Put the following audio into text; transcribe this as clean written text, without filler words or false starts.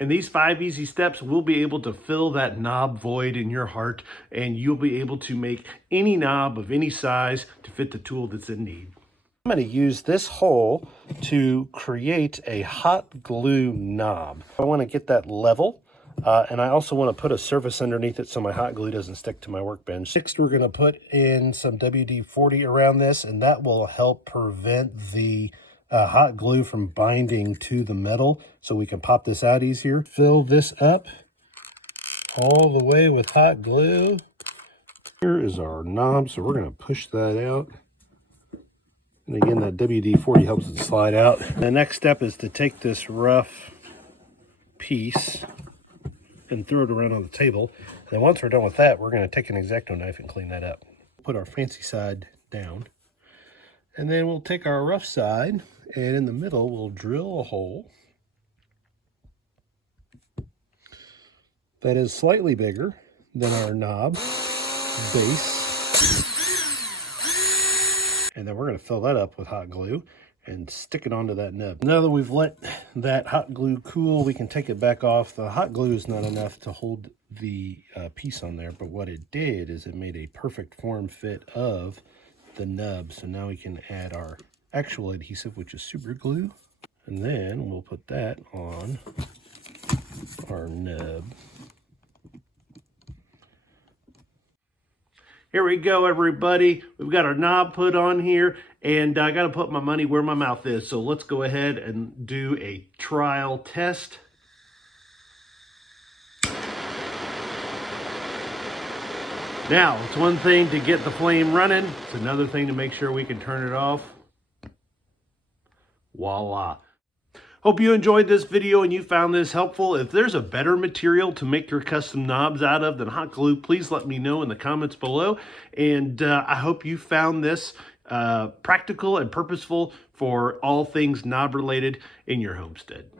And these 5 easy steps will be able to fill that knob void in your heart, and you'll be able to make any knob of any size to fit the tool that's in need. I'm going to use this hole to create a hot glue knob. I want to get that level, and I also want to put a surface underneath it so my hot glue doesn't stick to my workbench. Next, we're going to put in some WD-40 around this, and that will help prevent the hot glue from binding to the metal, so we can pop this out easier. Fill this up all the way with hot glue. Here is our knob, so we're going to push that out. And again, that WD-40 helps it slide out. The next step is to take this rough piece and throw it around on the table. And then once we're done with that, we're going to take an X-Acto knife and clean that up. Put our fancy side down. And then we'll take our rough side, and in the middle, we'll drill a hole that is slightly bigger than our knob base. And then we're going to fill that up with hot glue and stick it onto that nub. Now that we've let that hot glue cool, we can take it back off. The hot glue is not enough to hold the piece on there, but what it did is it made a perfect form fit of the nub. So now we can add our actual adhesive, which is super glue, and then we'll put that on our nub. Here we go, everybody. We've got our knob put on here, and I got to put my money where my mouth is. So let's go ahead and do a trial test. Now, it's one thing to get the flame running. It's another thing to make sure we can turn it off. Voila. Hope you enjoyed this video and you found this helpful. If there's a better material to make your custom knobs out of than hot glue, please let me know in the comments below. And I hope you found this practical and purposeful for all things knob related in your homestead.